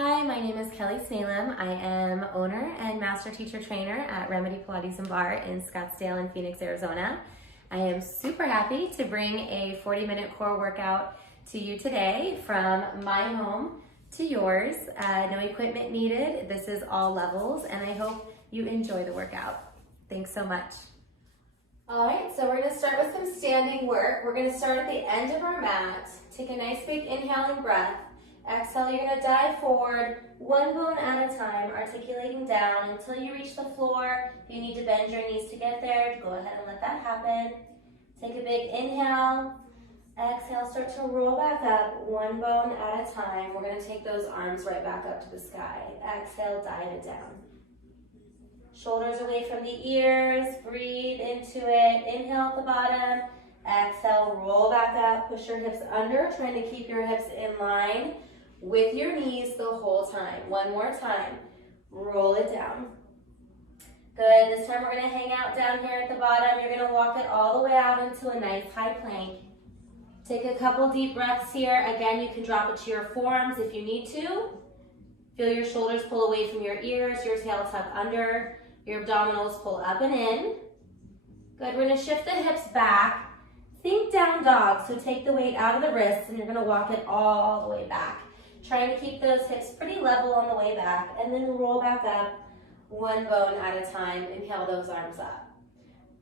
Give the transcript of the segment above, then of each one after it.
Hi, my name is Kelly Salem. I am owner and master teacher trainer at Remedy Pilates Barre in Scottsdale and Phoenix, Arizona. I am super happy to bring a 40-minute core workout to you today from my home to yours. No equipment needed. This is all levels, and I hope you enjoy the workout. Thanks so much. All right, so we're going to start with some standing work. We're going to start at the end of our mat. Take a nice big inhaling breath. Exhale, you're going to dive forward, one bone at a time, articulating down until you reach the floor. If you need to bend your knees to get there, go ahead and let that happen. Take a big inhale. Exhale, start to roll back up, one bone at a time. We're going to take those arms right back up to the sky. Exhale, dive it down. Shoulders away from the ears, breathe into it. Inhale at the bottom. Exhale, roll back up, push your hips under, trying to keep your hips in line with your knees the whole time. One more time. Roll it down. Good. This time we're going to hang out down here at the bottom. You're going to walk it all the way out into a nice high plank. Take a couple deep breaths here. Again, you can drop it to your forearms if you need to. Feel your shoulders pull away from your ears, your tail tuck under, your abdominals pull up and in. Good. We're going to shift the hips back. Think down dog. So take the weight out of the wrists and you're going to walk it all the way back. Trying to keep those hips pretty level on the way back, and then roll back up one bone at a time. Inhale those arms up.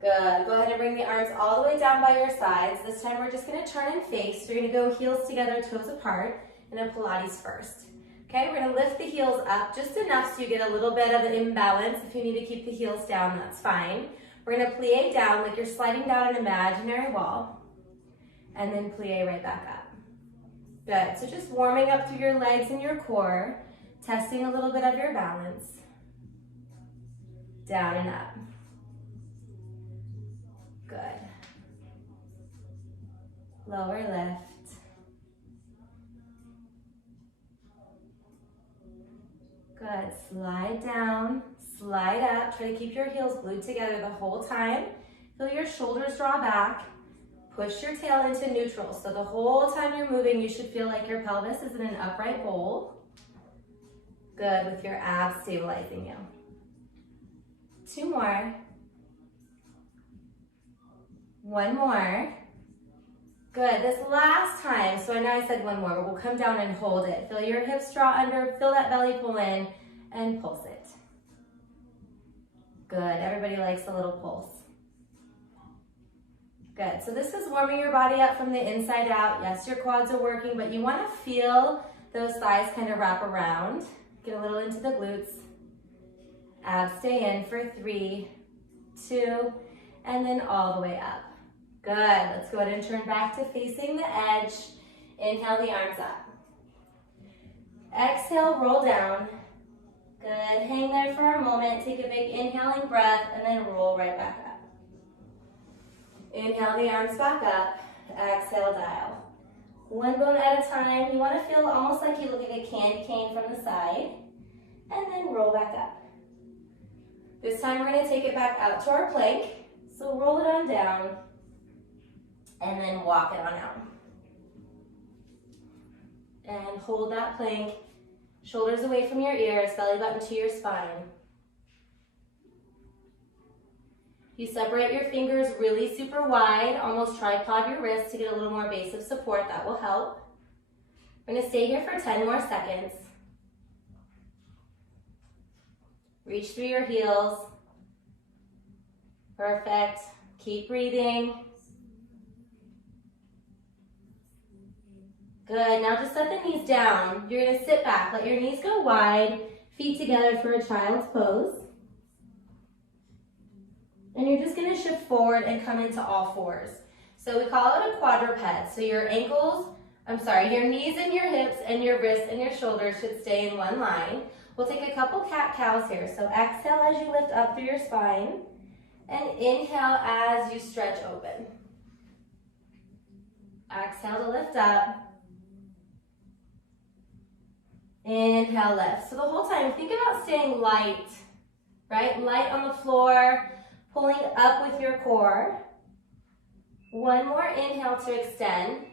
Good. Go ahead and bring the arms all the way down by your sides. This time we're just going to turn and face. You're going to go heels together, toes apart, and then Pilates first. Okay, we're going to lift the heels up just enough so you get a little bit of an imbalance. If you need to keep the heels down, that's fine. We're going to plie down like you're sliding down an imaginary wall, and then plie right back up. Good, so just warming up through your legs and your core, testing a little bit of your balance. Down and up. Good. Lower lift. Good, slide down, slide up. Try to keep your heels glued together the whole time. Feel your shoulders draw back. Push your tail into neutral. So the whole time you're moving, you should feel like your pelvis is in an upright bowl. Good, with your abs stabilizing you. Two more. One more. Good, this last time, so I know I said one more, but we'll come down and hold it. Feel your hips draw under, feel that belly pull in, and pulse it. Good, everybody likes a little pulse. Good, so this is warming your body up from the inside out. Yes, your quads are working, but you want to feel those thighs kind of wrap around. Get a little into the glutes. Abs stay in for 3, 2, and then all the way up. Good, let's go ahead and turn back to facing the edge. Inhale the arms up. Exhale, roll down. Good, hang there for a moment. Take a big inhaling breath and then roll right back up. Inhale the arms back up, exhale dial. One bone at a time. You want to feel almost like you look like a candy cane from the side, and then roll back up. This time we're going to take it back out to our plank. So roll it on down, and then walk it on out. And hold that plank, shoulders away from your ears, belly button to your spine. You separate your fingers really super wide, almost tripod your wrists to get a little more base of support. That will help. We're going to stay here for 10 more seconds. Reach through your heels. Perfect. Keep breathing. Good. Now just set the knees down. You're going to sit back. Let your knees go wide. Feet together for a child's pose. And you're just going to shift forward and come into all fours. So we call it a quadruped. So your your knees and your hips and your wrists and your shoulders should stay in one line. We'll take a couple cat-cows here. So exhale as you lift up through your spine. And inhale as you stretch open. Exhale to lift up. Inhale, lift. So the whole time, think about staying light, right? Light on the floor. Pulling up with your core. One more inhale to extend.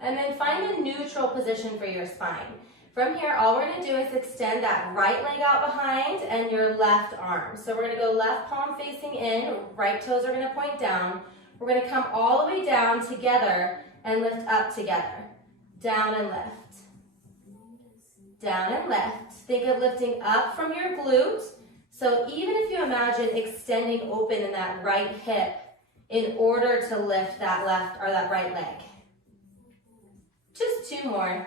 And then find a neutral position for your spine. From here, all we're gonna do is extend that right leg out behind and your left arm. So we're gonna go left palm facing in, right toes are gonna point down. We're gonna come all the way down together and lift up together. Down and lift. Down and lift. Think of lifting up from your glute. So even if you imagine extending open in that right hip in order to lift that left or that right leg. Just 2 more.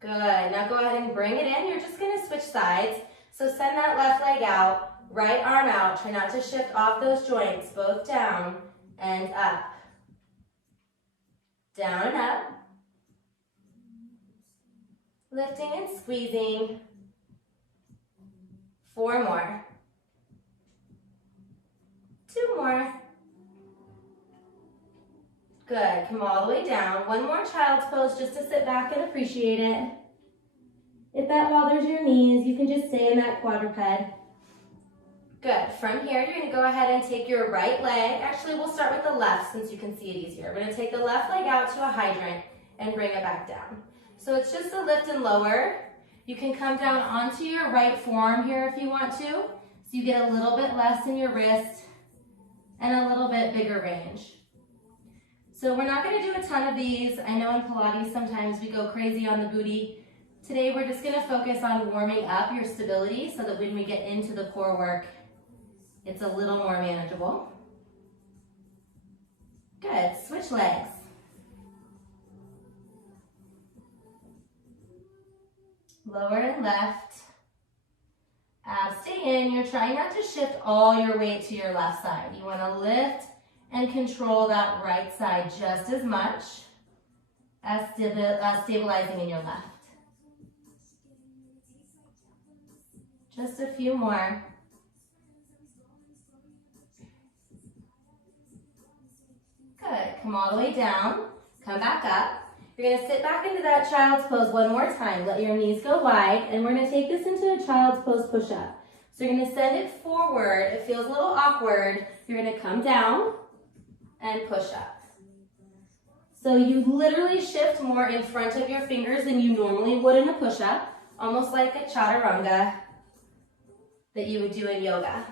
Good. Now go ahead and bring it in. You're just going to switch sides. So send that left leg out, right arm out. Try not to shift off those joints, both down and up. Down and up. Lifting and squeezing. 4 more. 2 more. Good. Come all the way down. 1 more child's pose just to sit back and appreciate it. If that bothers your knees, you can just stay in that quadruped. Good. From here, you're going to go ahead and take your right leg. Actually, we'll start with the left since you can see it easier. We're going to take the left leg out to a hydrant and bring it back down. So it's just a lift and lower. You can come down onto your right forearm here if you want to. So you get a little bit less in your wrist and a little bit bigger range. So we're not going to do a ton of these. I know in Pilates sometimes we go crazy on the booty. Today we're just going to focus on warming up your stability so that when we get into the core work, it's a little more manageable. Good. Switch legs. Lower and left. Abs stay in. You're trying not to shift all your weight to your left side. You want to lift and control that right side just as much as stabilizing in your left. Just a few more. Good. Come all the way down. Come back up. You're going to sit back into that child's pose 1 more time. Let your knees go wide, and we're going to take this into a child's pose push-up. So you're going to send it forward. It feels a little awkward. You're going to come down and push up. So you literally shift more in front of your fingers than you normally would in a push-up, almost like a chaturanga that you would do in yoga.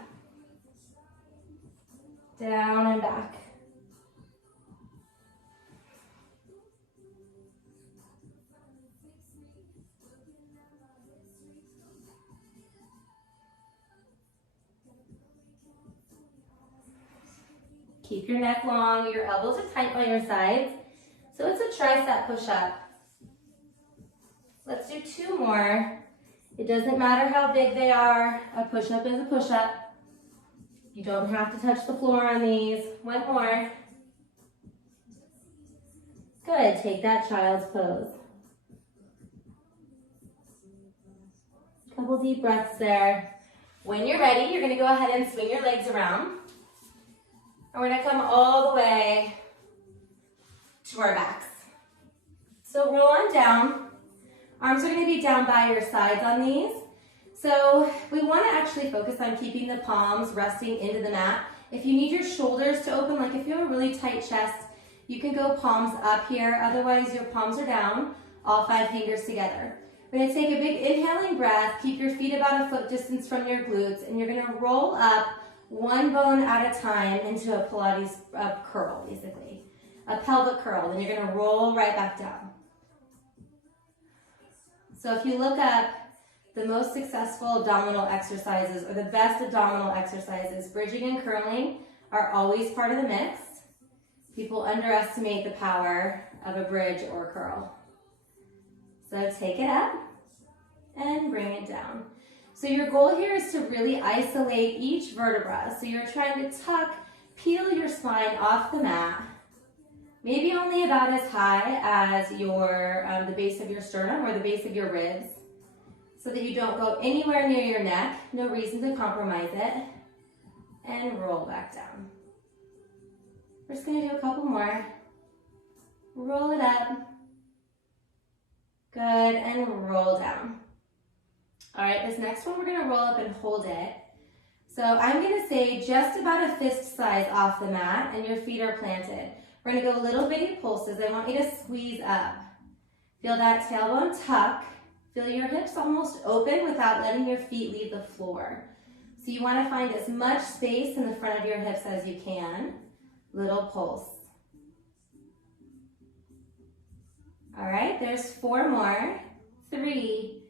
Down and back. Keep your neck long, your elbows are tight by your sides. So it's a tricep push-up. Let's do 2 more. It doesn't matter how big they are. A push-up is a push-up. You don't have to touch the floor on these. 1 more. Good, take that child's pose. Couple deep breaths there. When you're ready, you're gonna go ahead and swing your legs around. And we're gonna come all the way to our backs. So roll on down. Arms are gonna be down by your sides on these. So we wanna actually focus on keeping the palms resting into the mat. If you need your shoulders to open, like if you have a really tight chest, you can go palms up here. Otherwise, your palms are down, all 5 fingers together. We're gonna take a big inhaling breath. Keep your feet about a foot distance from your glutes, and you're gonna roll up 1 bone at a time into a Pilates curl, basically. A pelvic curl, then you're gonna roll right back down. So if you look up the most successful abdominal exercises or the best abdominal exercises, bridging and curling are always part of the mix. People underestimate the power of a bridge or curl. So take it up and bring it down. So your goal here is to really isolate each vertebra. So you're trying to tuck, peel your spine off the mat, maybe only about as high as the base of your sternum or the base of your ribs, so that you don't go anywhere near your neck. No reason to compromise it. And roll back down. We're just gonna do a couple more. Roll it up. Good, and roll down. All right, this next one we're gonna roll up and hold it. So I'm gonna say just about a fist size off the mat and your feet are planted. We're gonna go little bitty pulses. I want you to squeeze up. Feel that tailbone tuck. Feel your hips almost open without letting your feet leave the floor. So you want to find as much space in the front of your hips as you can. Little pulse. All right, there's 4 more. 3,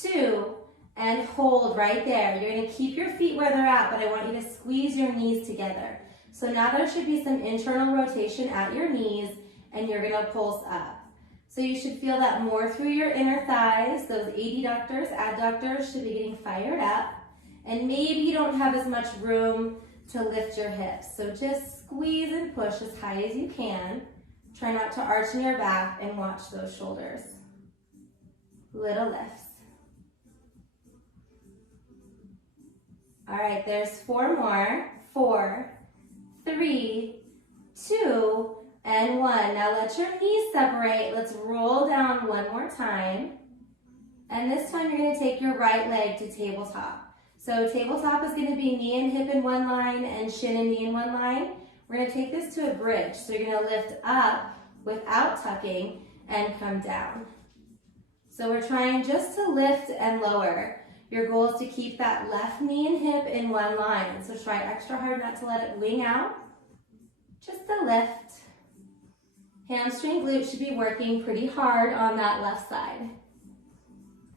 2, and hold right there. You're going to keep your feet where they're at, but I want you to squeeze your knees together. So now there should be some internal rotation at your knees, and you're going to pulse up. So you should feel that more through your inner thighs. Those adductors, adductors should be getting fired up. And maybe you don't have as much room to lift your hips. So just squeeze and push as high as you can. Try not to arch in your back and watch those shoulders. Little lifts. All right, there's 4 more. 4, 3, 2, and 1. Now let your knees separate. Let's roll down one more time. And this time you're going to take your right leg to tabletop. So tabletop is going to be knee and hip in one line and shin and knee in one line. We're going to take this to a bridge. So you're going to lift up without tucking and come down. So we're trying just to lift and lower. Your goal is to keep that left knee and hip in one line. So try extra hard not to let it wing out. Just a lift. Hamstring glute should be working pretty hard on that left side.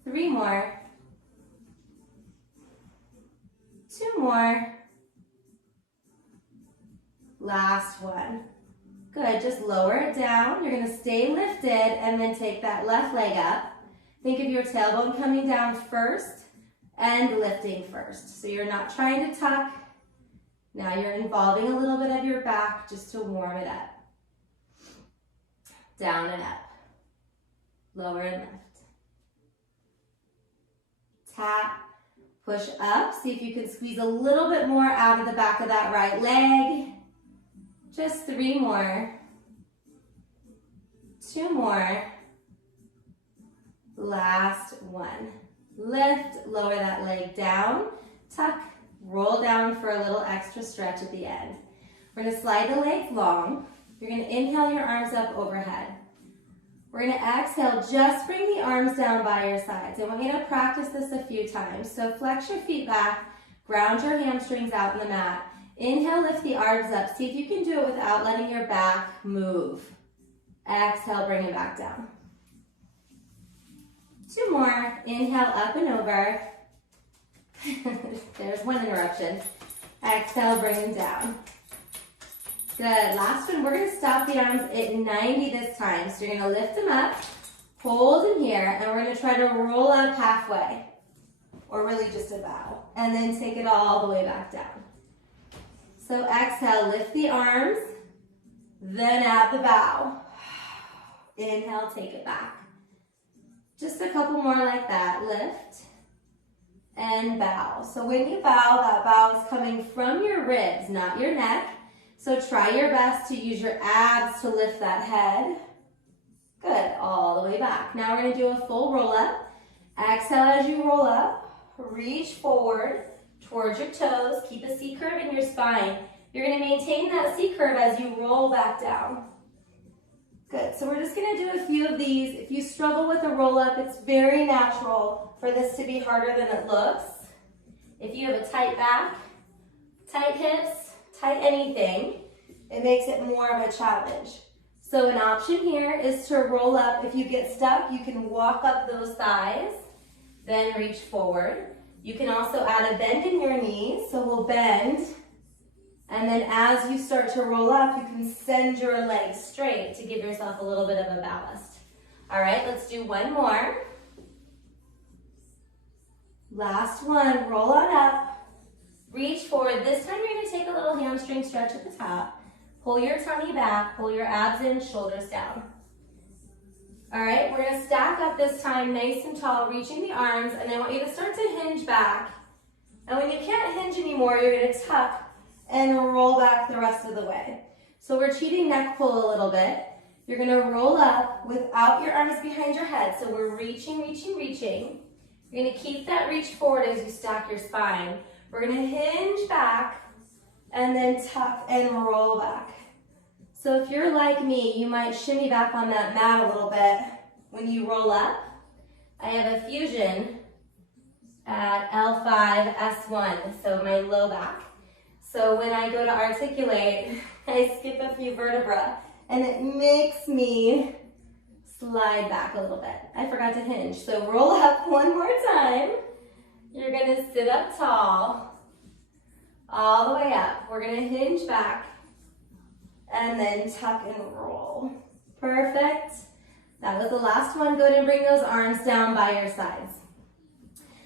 3 more. 2 more. Last one. Good, just lower it down. You're gonna stay lifted and then take that left leg up. Think of your tailbone coming down first and lifting first. So you're not trying to tuck. Now you're involving a little bit of your back just to warm it up. Down and up. Lower and lift. Tap. Push up. See if you can squeeze a little bit more out of the back of that right leg. Just 3 more. 2 more. Last one. Lift, lower that leg down, tuck, roll down for a little extra stretch at the end. We're going to slide the legs long. You're going to inhale your arms up overhead. We're going to exhale, just bring the arms down by your sides. I want you to practice this a few times. So flex your feet back, ground your hamstrings out in the mat. Inhale, lift the arms up. See if you can do it without letting your back move. Exhale, bring it back down. 2 more. Inhale, up and over. There's one interruption. Exhale, bring them down. Good. Last one. We're going to stop the arms at 90 this time. So you're going to lift them up, hold them here, and we're going to try to roll up halfway, or really just a bow, and then take it all the way back down. So exhale, lift the arms, then add the bow. Inhale, take it back. Just a couple more like that. Lift and bow. So when you bow, that bow is coming from your ribs, not your neck. So try your best to use your abs to lift that head. Good, all the way back. Now we're going to do a full roll up. Exhale as you roll up. Reach forward towards your toes. Keep a C curve in your spine. You're going to maintain that C curve as you roll back down. Good, so we're just going to do a few of these. If you struggle with a roll up, it's very natural for this to be harder than it looks. If you have a tight back, tight hips, tight anything, it makes it more of a challenge. So an option here is to roll up. If you get stuck, you can walk up those thighs, then reach forward. You can also add a bend in your knees, so we'll bend. And then as you start to roll up, you can send your legs straight to give yourself a little bit of a ballast. All right, let's do one more. Last one, roll on up. Reach forward. This time you're going to take a little hamstring stretch at the top. Pull your tummy back, pull your abs in, shoulders down. All right, we're going to stack up this time nice and tall, reaching the arms, and I want you to start to hinge back. And when you can't hinge anymore, you're going to tuck and roll back the rest of the way. So we're cheating neck pull a little bit. You're going to roll up without your arms behind your head. So we're reaching, reaching, reaching. You're going to keep that reach forward as you stack your spine. We're going to hinge back and then tuck and roll back. So if you're like me, you might shimmy back on that mat a little bit when you roll up, I have a fusion at L5, S1, so my low back. So when I go to articulate, I skip a few vertebrae, and it makes me slide back a little bit. I forgot to hinge, so roll up one more time. You're gonna sit up tall, all the way up. We're gonna hinge back, and then tuck and roll. Perfect. That was the last one. Go ahead and bring those arms down by your sides.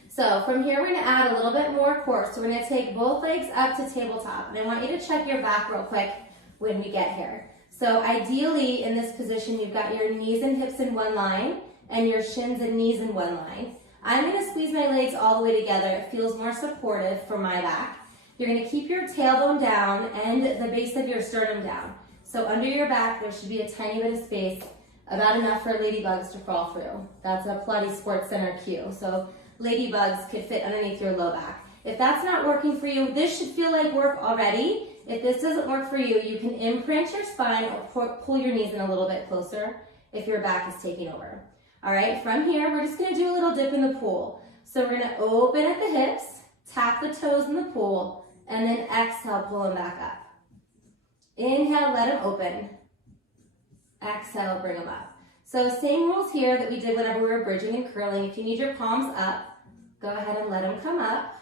So from here, we're gonna add a little bit more core. So we're gonna take both legs up to tabletop. And I want you to check your back real quick when we get here. So ideally, in this position, you've got your knees and hips in one line and your shins and knees in one line. I'm gonna squeeze my legs all the way together. It feels more supportive for my back. You're gonna keep your tailbone down and the base of your sternum down. So under your back, there should be a tiny bit of space, about enough for ladybugs to crawl through. That's a Pilates Sports Center cue. So ladybugs could fit underneath your low back. If that's not working for you, this should feel like work already. If this doesn't work for you, you can imprint your spine or pull your knees in a little bit closer if your back is taking over. All right, from here, we're just gonna do a little dip in the pool. So we're gonna open at the hips, tap the toes in the pool, and then exhale, pull them back up. Inhale, let them open. Exhale, bring them up. So same rules here that we did whenever we were bridging and curling. If you need your palms up, go ahead and let them come up.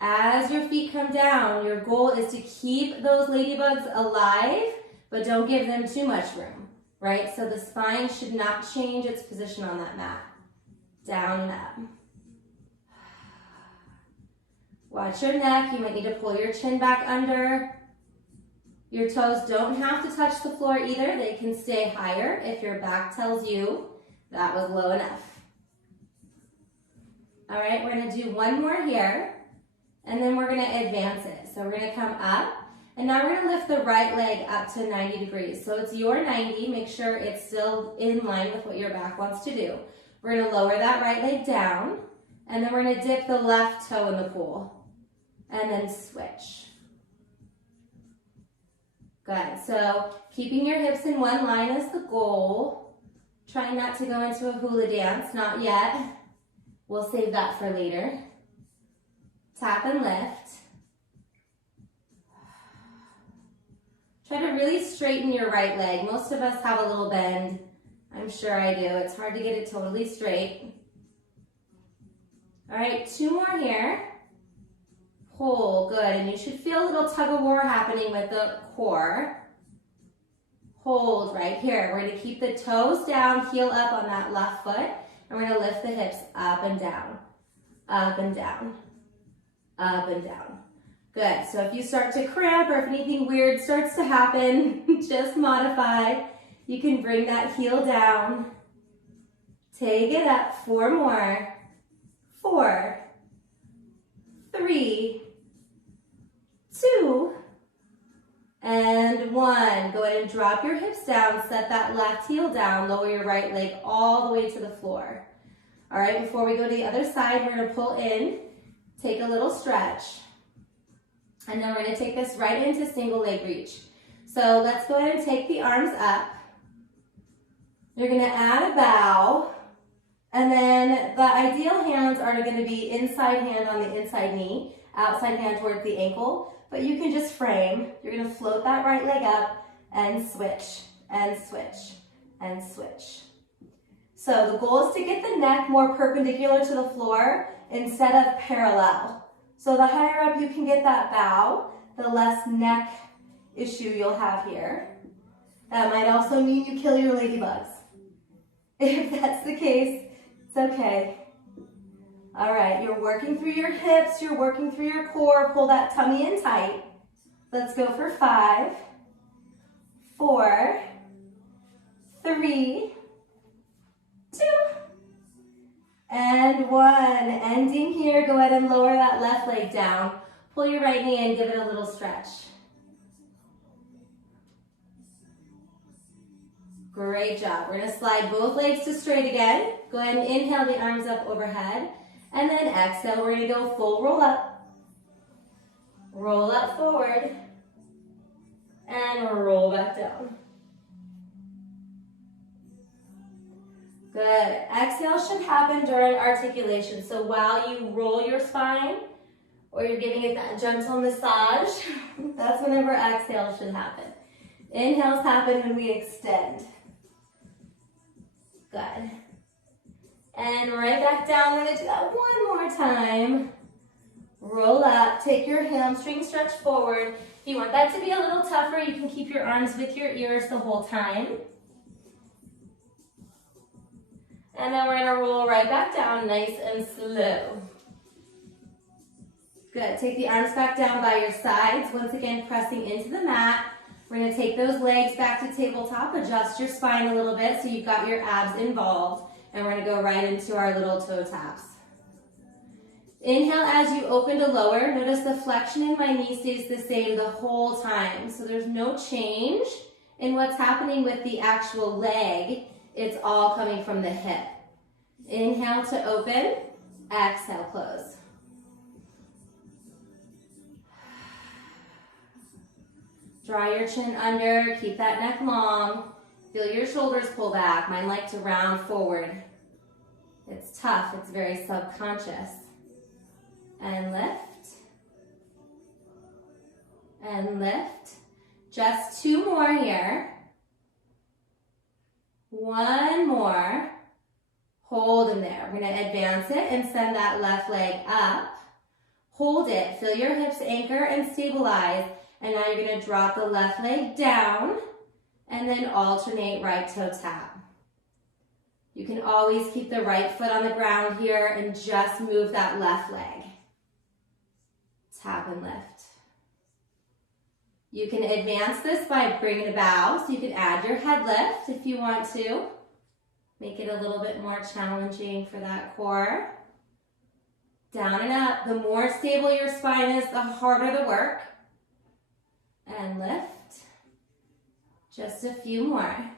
As your feet come down, your goal is to keep those ladybugs alive, but don't give them too much room, right? So the spine should not change its position on that mat. Down and up. Watch your neck. You might need to pull your chin back under. Your toes don't have to touch the floor either. They can stay higher if your back tells you that was low enough. All right, we're gonna do one more here, and then we're gonna advance it. So we're gonna come up, and now we're gonna lift the right leg up to 90 degrees. So it's your 90, make sure it's still in line with what your back wants to do. We're gonna lower that right leg down, and then we're gonna dip the left toe in the pool, and then switch. Good, so keeping your hips in one line is the goal. Trying not to go into a hula dance, not yet. We'll save that for later. Tap and lift. Try to really straighten your right leg. Most of us have a little bend. I'm sure I do. It's hard to get it totally straight. All right, two more here. Pull, good, and you should feel a little tug of war happening with the core. Hold right here. We're gonna keep the toes down, heel up on that left foot, and we're gonna lift the hips up and down, up and down, up and down. Good, so if you start to cramp or if anything weird starts to happen, just modify. You can bring that heel down, take it up, 4 more, 4, 3, 2, and 1. Go ahead and drop your hips down, set that left heel down, lower your right leg all the way to the floor. All right, before we go to the other side, we're gonna pull in, take a little stretch, and then we're gonna take this right into single leg reach. So let's go ahead and take the arms up. You're gonna add a bow, and then the ideal hands are gonna be inside hand on the inside knee, outside hand towards the ankle, but you can just frame. You're gonna float that right leg up and switch, and switch, and switch. So the goal is to get the neck more perpendicular to the floor instead of parallel. So the higher up you can get that bow, the less neck issue you'll have here. That might also mean you kill your ladybugs. If that's the case, it's okay. All right, you're working through your hips, you're working through your core, pull that tummy in tight. Let's go for 5, 4, 3, 2, and 1. Ending here, go ahead and lower that left leg down. Pull your right knee in, give it a little stretch. Great job. We're gonna slide both legs to straight again. Go ahead and inhale the arms up overhead. And then exhale, we're gonna go full roll up forward, and roll back down. Good. Exhale should happen during articulation. So while you roll your spine or you're giving it that gentle massage, that's whenever exhale should happen. Inhales happen when we extend. Good. And right back down. We're going to do that one more time. Roll up. Take your hamstring stretch forward. If you want that to be a little tougher, you can keep your arms with your ears the whole time. And then we're going to roll right back down nice and slow. Good. Take the arms back down by your sides. Once again, pressing into the mat. We're going to take those legs back to tabletop. Adjust your spine a little bit so you've got your abs involved. And we're going to go right into our little toe taps. Inhale as you open to lower. Notice the flexion in my knee stays the same the whole time. So there's no change in what's happening with the actual leg. It's all coming from the hip. Inhale to open, exhale, close. Draw your chin under, keep that neck long. Feel your shoulders pull back. Mine like to round forward. It's tough, it's very subconscious. And lift. And lift. Just two more here. One more. Hold in there. We're going to advance it and send that left leg up. Hold it. Feel your hips anchor and stabilize. And now you're going to drop the left leg down and then alternate right toe tap. You can always keep the right foot on the ground here and just move that left leg. Tap and lift. You can advance this by bringing a bow, so you can add your head lift if you want to. Make it a little bit more challenging for that core. Down and up. The more stable your spine is, the harder the work. And lift. Just a few more.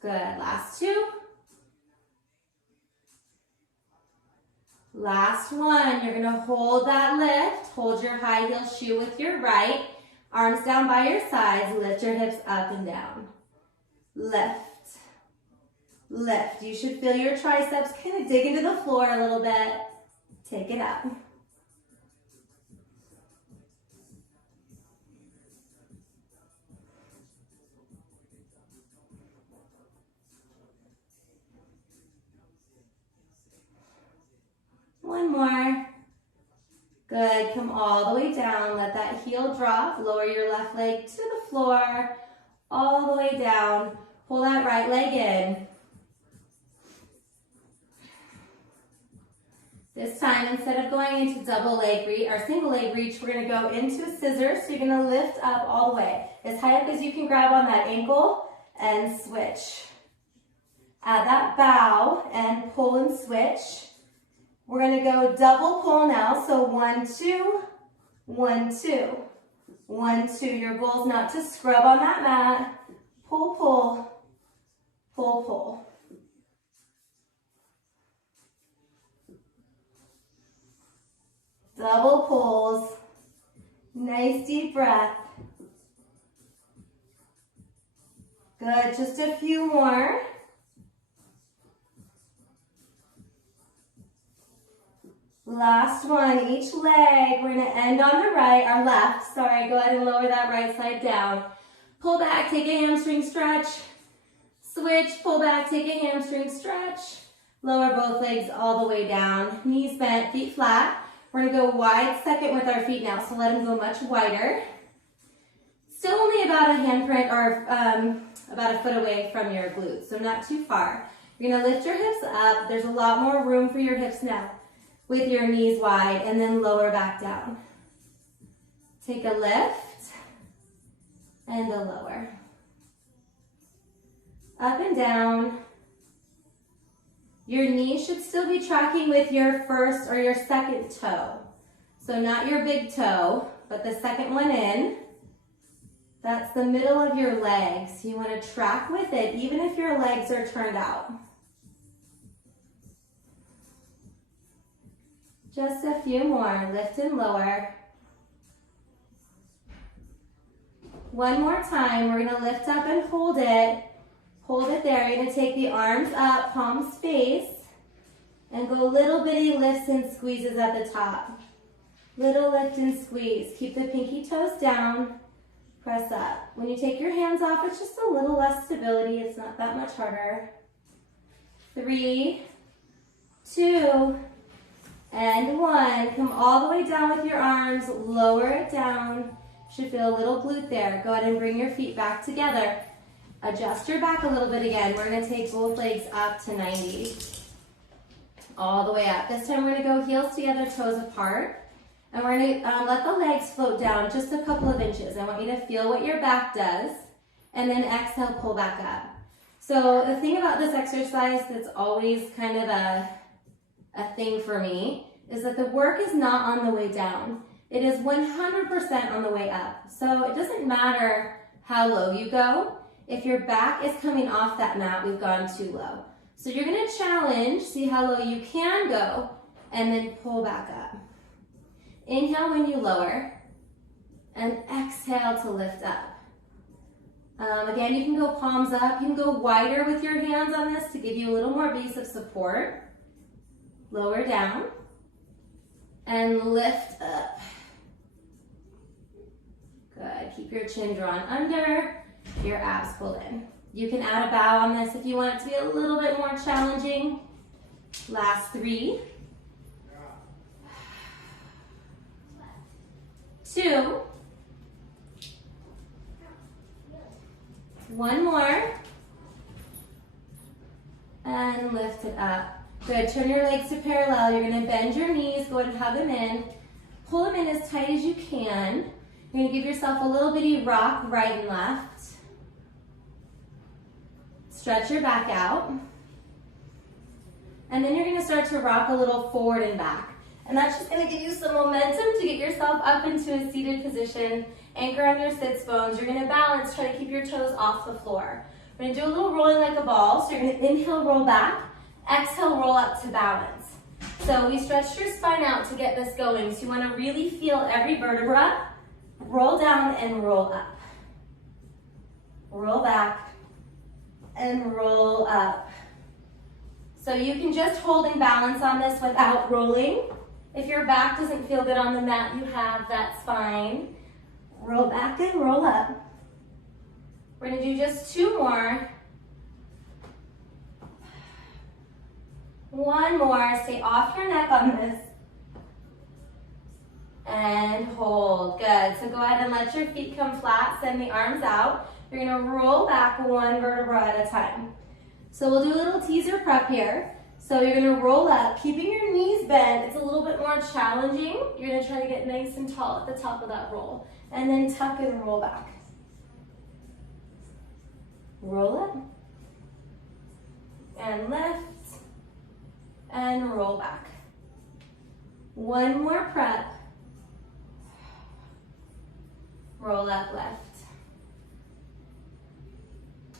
Good. Last two. Last one. You're going to hold that lift. Hold your high heel shoe with your right. Arms down by your sides. Lift your hips up and down. Lift. Lift. You should feel your triceps kind of dig into the floor a little bit. Take it up. One more. Good. Come all the way down. Let that heel drop. Lower your left leg to the floor. All the way down. Pull that right leg in. This time, instead of going into double leg reach or single leg reach, we're going to go into scissors. So you're going to lift up all the way. As high up as you can grab on that ankle and switch. Add that bow and pull and switch. We're going to go double pull now. So 1, 2, 1, 2, 1, 2. Your goal is not to scrub on that mat. Pull, pull, pull, pull. Double pulls. Nice deep breath. Good. Just a few more. Last one, each leg. We're going to end on the right, or left. Sorry, go ahead and lower that right side down. Pull back, take a hamstring stretch. Switch, pull back, take a hamstring stretch. Lower both legs all the way down. Knees bent, feet flat. We're going to go wide second with our feet now, so let them go much wider. Still only about a handprint or about a foot away from your glutes, so not too far. You're going to lift your hips up. There's a lot more room for your hips now. With your knees wide, and then lower back down. Take a lift and a lower. Up and down. Your knees should still be tracking with your first or your second toe. So not your big toe, but the second one in. That's the middle of your legs. You want to track with it, even if your legs are turned out. Just a few more. Lift and lower. One more time, we're gonna lift up and hold it. Hold it there. You're gonna take the arms up, palms face, and go little bitty lifts and squeezes at the top. Little lift and squeeze. Keep the pinky toes down. Press up. When you take your hands off, it's just a little less stability. It's not that much harder. 3, 2, and 1. Come all the way down with your arms. Lower it down. Should feel a little glute there. Go ahead and bring your feet back together. Adjust your back a little bit again. We're going to take both legs up to 90. All the way up. This time we're going to go heels together, toes apart. And we're going to let the legs float down just a couple of inches. I want you to feel what your back does. And then exhale, pull back up. So the thing about this exercise that's always kind of a thing for me is that the work is not on the way down. It is 100% on the way up. So it doesn't matter how low you go. If your back is coming off that mat, we've gone too low. So you're going to challenge, see how low you can go, and then pull back up. Inhale when you lower, and exhale to lift up. Again, you can go palms up. You can go wider with your hands on this to give you a little more base of support. Lower down, and lift up. Good. Keep your chin drawn under, your abs pulled in. You can add a bow on this if you want it to be a little bit more challenging. Last 3, 2, 1 more, and lift it up. Good, turn your legs to parallel. You're gonna bend your knees, go ahead and hug them in. Pull them in as tight as you can. You're gonna give yourself a little bitty rock right and left. Stretch your back out. And then you're gonna start to rock a little forward and back. And that's just gonna give you some momentum to get yourself up into a seated position. Anchor on your sits bones. You're gonna balance, try to keep your toes off the floor. We're gonna do a little rolling like a ball. So you're gonna inhale, roll back. Exhale, roll up to balance. So we stretched your spine out to get this going. So you wanna really feel every vertebra. Roll down and roll up. Roll back and roll up. So you can just hold and balance on this without rolling. If your back doesn't feel good on the mat, you have that spine. Roll back and roll up. We're gonna do just 2 more. 1 more, stay off your neck on this. And hold, good. So go ahead and let your feet come flat, send the arms out. You're gonna roll back 1 vertebra at a time. So we'll do a little teaser prep here. So you're gonna roll up, keeping your knees bent. It's a little bit more challenging. You're gonna try to get nice and tall at the top of that roll. And then tuck and roll back. Roll up. And lift. And roll back. 1 more prep. Roll up, lift.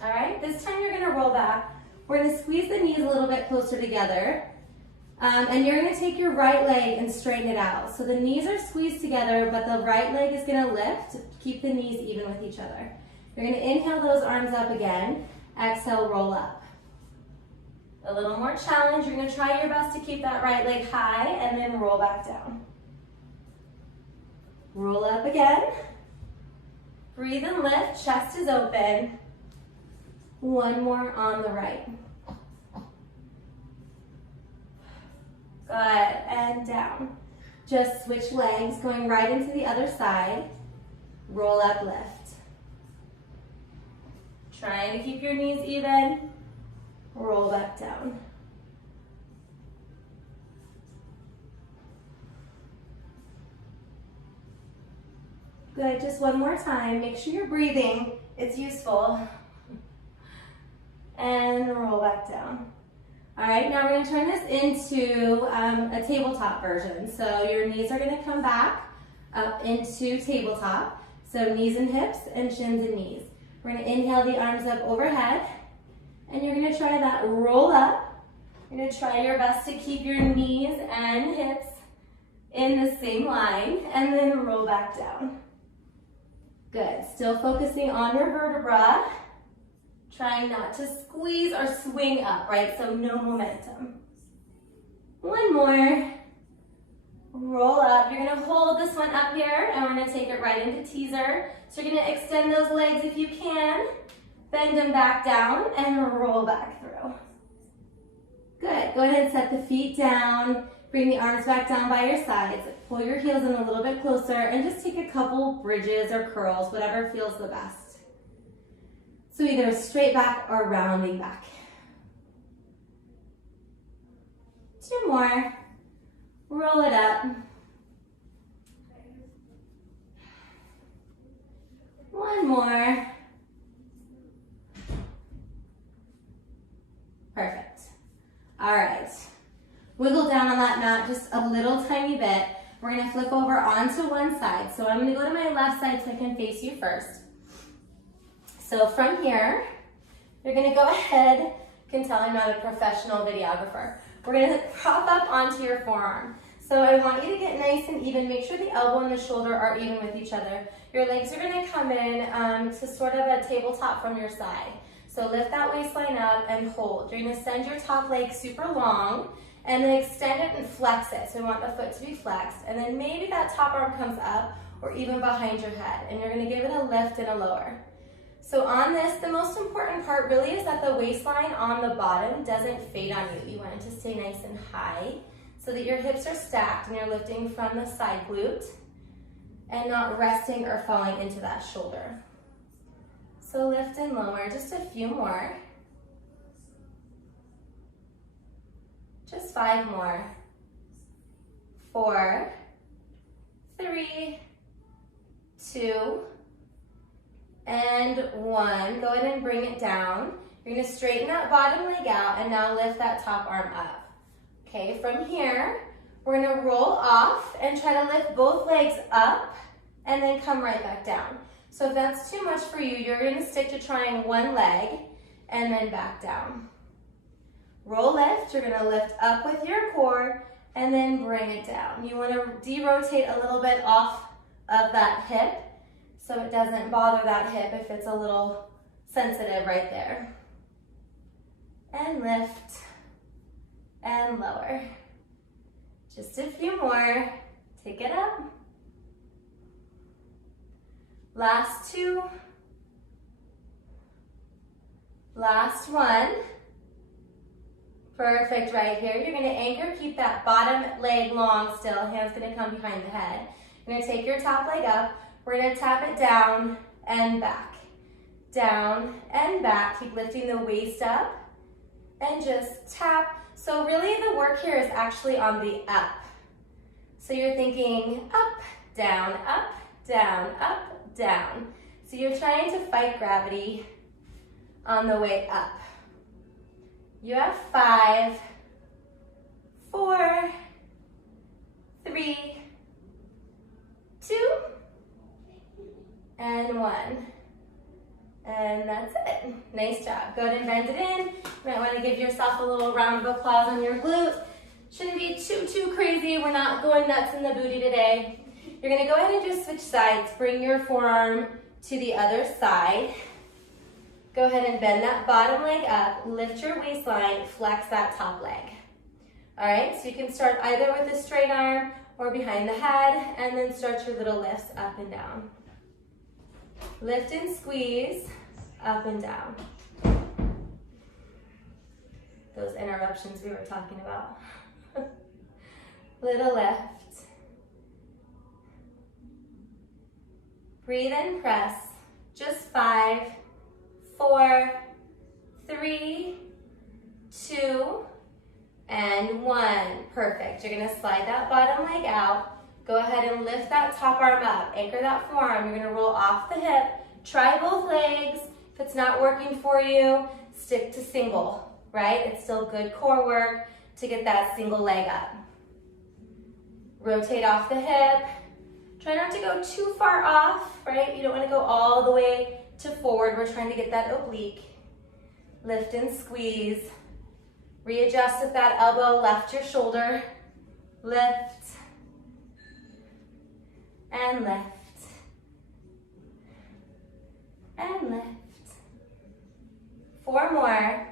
All right, this time you're gonna roll back. We're gonna squeeze the knees a little bit closer together. And you're gonna take your right leg and straighten it out. So the knees are squeezed together, but the right leg is gonna lift to keep the knees even with each other. You're gonna inhale those arms up again. Exhale, roll up. A little more challenge. You're gonna try your best to keep that right leg high and then roll back down. Roll up again. Breathe and lift, chest is open. 1 more on the right. Good, and down. Just switch legs, going right into the other side. Roll up, lift. Trying to keep your knees even. Roll back down. Good, just 1 more time. Make sure you're breathing. It's useful. And roll back down. All right, now we're gonna turn this into a tabletop version. So your knees are gonna come back up into tabletop. So knees and hips and shins and knees. We're gonna inhale the arms up overhead. And you're gonna try that roll up. You're gonna try your best to keep your knees and hips in the same line. And then roll back down. Good, still focusing on your vertebra. Trying not to squeeze or swing up, right? So no momentum. One more. Roll up. You're gonna hold this one up here and we're gonna take it right into teaser. So you're gonna extend those legs if you can. Bend them back down and roll back through. Good, go ahead and set the feet down. Bring the arms back down by your sides. Pull your heels in a little bit closer and just take a couple bridges or curls, whatever feels the best. So either straight back or rounding back. Two more. Roll it up. One more. Perfect. All right. Wiggle down on that mat just a little tiny bit. We're gonna flip over onto one side. So I'm gonna go to my left side so I can face you first. So from here, you're gonna go ahead, you can tell I'm not a professional videographer. We're gonna prop up onto your forearm. So I want you to get nice and even. Make sure the elbow and the shoulder are even with each other. Your legs are gonna come in to sort of a tabletop from your side. So lift that waistline up and hold. You're gonna send your top leg super long and then extend it and flex it. So we want the foot to be flexed. And then maybe that top arm comes up or even behind your head. And you're gonna give it a lift and a lower. So on this, the most important part really is that the waistline on the bottom doesn't fade on you. You want it to stay nice and high so that your hips are stacked and you're lifting from the side glute and not resting or falling into that shoulder. So lift and lower, just a few more. Just 5 more. 4, 3, 2, and 1. Go ahead and bring it down. You're gonna straighten that bottom leg out and now lift that top arm up. Okay, from here, we're gonna roll off and try to lift both legs up and then come right back down. So if that's too much for you, you're gonna stick to trying one leg and then back down. Roll lift, you're gonna lift up with your core and then bring it down. You wanna de-rotate a little bit off of that hip so it doesn't bother that hip if it's a little sensitive right there. And lift and lower. Just a few more. Take it up. Last 2. Last 1. Perfect right here. You're gonna anchor, keep that bottom leg long still. Hand's gonna come behind the head. You're gonna take your top leg up. We're gonna tap it down and back. Down and back. Keep lifting the waist up and just tap. So really the work here is actually on the up. So you're thinking up, down, up, down. So you're trying to fight gravity on the way up. You have 5, 4, 3, 2, and 1. And that's it. Nice job. Go ahead and bend it in. You might want to give yourself a little round of applause on your glute. Shouldn't be too crazy. We're not going nuts in the booty today. You're going to go ahead and just switch sides. Bring your forearm to the other side. Go ahead and bend that bottom leg up. Lift your waistline. Flex that top leg. All right, so you can start either with a straight arm or behind the head, and then start your little lifts up and down. Lift and squeeze, up and down. Those interruptions we were talking about. Little lift. Breathe and press. Just 5, 4, 3, 2, and 1. Perfect. You're gonna slide that bottom leg out. Go ahead and lift that top arm up. Anchor that forearm. You're gonna roll off the hip. Try both legs. If it's not working for you, stick to single, right? It's still good core work to get that single leg up. Rotate off the hip. Try not to go too far off, right? You don't wanna go all the way to forward. We're trying to get that oblique. Lift and squeeze. Readjust with that elbow, left your shoulder. Lift. And lift. and lift. 4 more.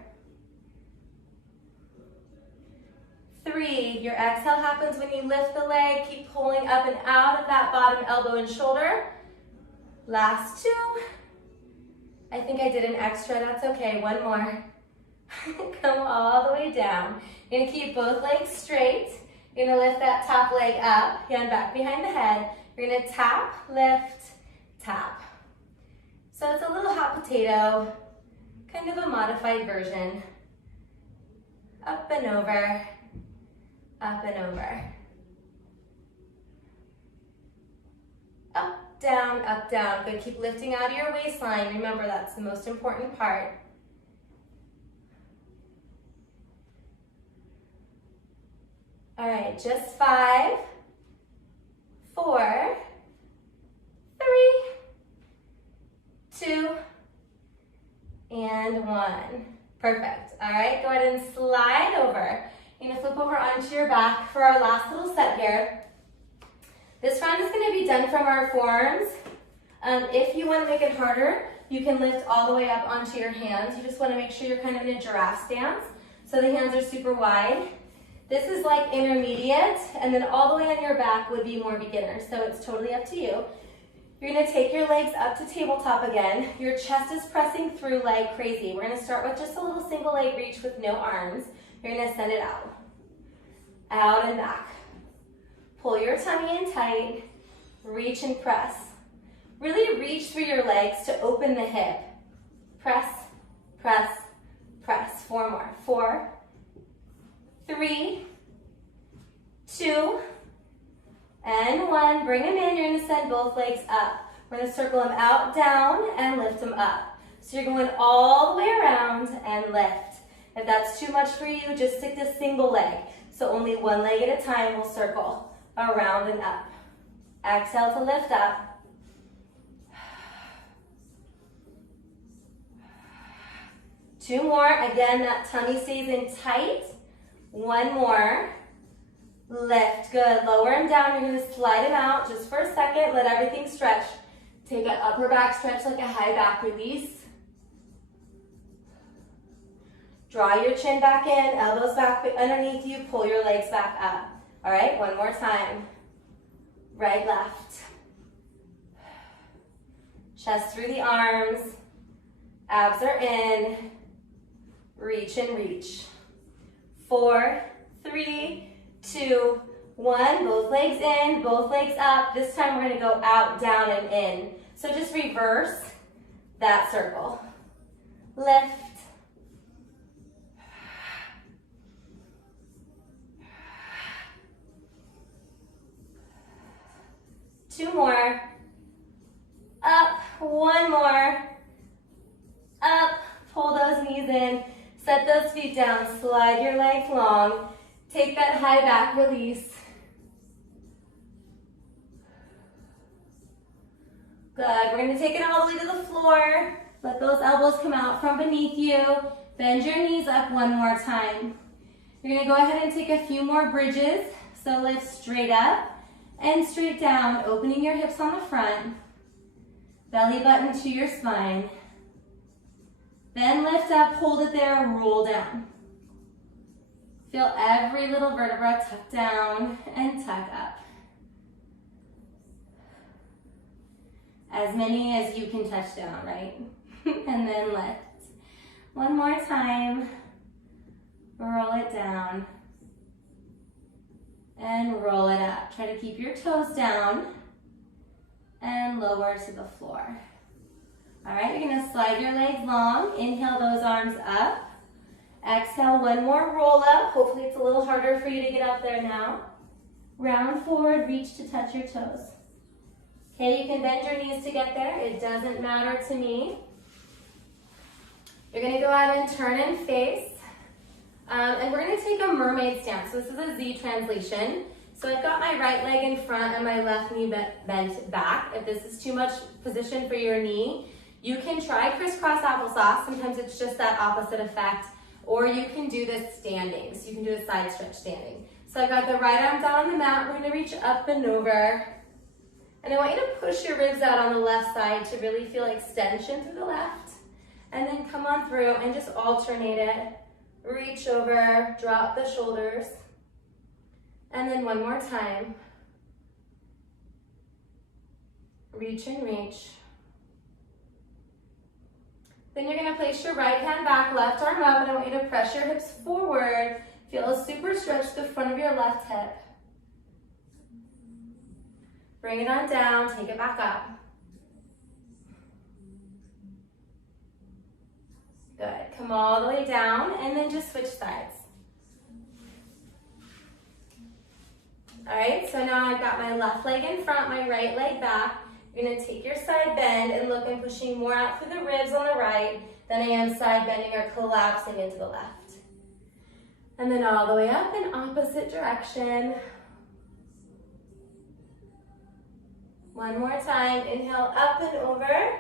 3, your exhale happens when you lift the leg. Keep pulling up and out of that bottom elbow and shoulder. Last 2. I think I did an extra, that's okay. 1 more. Come all the way down. You're gonna keep both legs straight. You're gonna lift that top leg up, hand back behind the head. You're gonna tap, lift, tap. So it's a little hot potato, kind of a modified version. Up and over, up and over. Up, down. Good, keep lifting out of your waistline. Remember, that's the most important part. All right, just 5, 4, 3, 2, and 1. Perfect. All right, go ahead and slide over. You're gonna flip over onto your back for our last little set here. This round is gonna be done from our forearms. If you wanna make it harder, you can lift all the way up onto your hands. You just wanna make sure you're kind of in a giraffe stance, so the hands are super wide. This is like intermediate, and then all the way on your back would be more beginner, so it's totally up to you. You're gonna take your legs up to tabletop again. Your chest is pressing through like crazy. We're gonna start with just a little single leg reach with no arms. You're gonna send it out. Out and back. Pull your tummy in tight. Reach and press. Really reach through your legs to open the hip. Press, press, press. 4 more. 4, 3, 2, and 1. Bring them in. You're going to send both legs up. We're going to circle them out, down, and lift them up. So you're going all the way around and lift. If that's too much for you, just stick to single leg. So only 1 leg at a time will circle around and up. Exhale to lift up. Two more. Again, that tummy stays in tight. 1 more. Lift. Good. Lower them down. You're going to slide them out just for a second. Let everything stretch. Take an upper back stretch like a high back release. Draw your chin back in. Elbows back underneath you. Pull your legs back up. All right. 1 more time. Right, left. Chest through the arms. Abs are in. Reach and reach. 4, 3, 2, 1. Both legs in, both legs up. This time we're going to go out, down, and in. So just reverse that circle. Lift. Two more. Up. 1 more. Up. Pull those knees in. Set those feet down. Slide your legs long. Take that high back release. Good. We're going to take it all the way to the floor. Let those elbows come out from beneath you. Bend your knees up 1 more time. You're going to go ahead and take a few more bridges. So lift straight up and straight down, opening your hips on the front. Belly button to your spine. Then lift up, hold it there, roll down. Feel every little vertebra tuck down and tuck up. As many as you can touch down, right? And then lift. 1 more time. Roll it down. And roll it up. Try to keep your toes down and lower to the floor. All right, you're gonna slide your legs long. Inhale those arms up. Exhale, 1 more roll up. Hopefully it's a little harder for you to get up there now. Round forward, reach to touch your toes. Okay, you can bend your knees to get there. It doesn't matter to me. You're gonna go ahead and turn and face. And we're gonna take a mermaid stance. So this is a Z translation. So I've got my right leg in front and my left knee bent back. If this is too much position for your knee, you can try crisscross applesauce. Sometimes it's just that opposite effect. Or you can do this standing. So you can do a side stretch standing. So I've got the right arm down on the mat. We're gonna reach up and over. And I want you to push your ribs out on the left side to really feel extension through the left. And then come on through and just alternate it. Reach over, drop the shoulders. And then one more time. Reach and reach. Then you're gonna place your right hand back, left arm up, and I want you to press your hips forward. Feel a super stretch to the front of your left hip. Bring it on down, take it back up. Good, come all the way down, and then just switch sides. All right, so now I've got my left leg in front, my right leg back. You're gonna take your side bend and look, I'm pushing more out through the ribs on the right than I am side bending or collapsing into the left. And then all the way up in opposite direction. One more time, inhale up and over.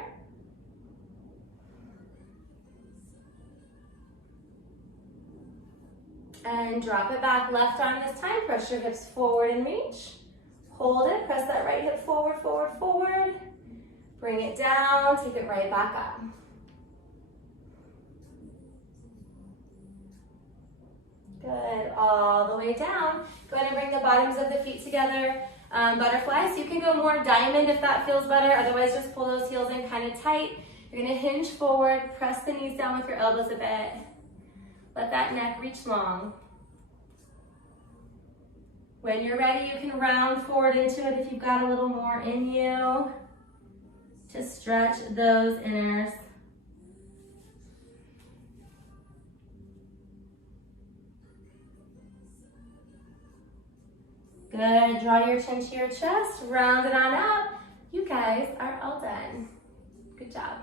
And drop it back, left arm this time, press your hips forward and reach. Hold it, press that right hip forward, forward, forward. Bring it down, take it right back up. Good, all the way down. Go ahead and bring the bottoms of the feet together. Butterflies, you can go more diamond if that feels better, otherwise just pull those heels in kind of tight. You're gonna hinge forward, press the knees down with your elbows a bit. Let that neck reach long. When you're ready, you can round forward into it if you've got a little more in you. Just stretch those inners. Good, draw your chin to your chest, round it on up. You guys are all done. Good job.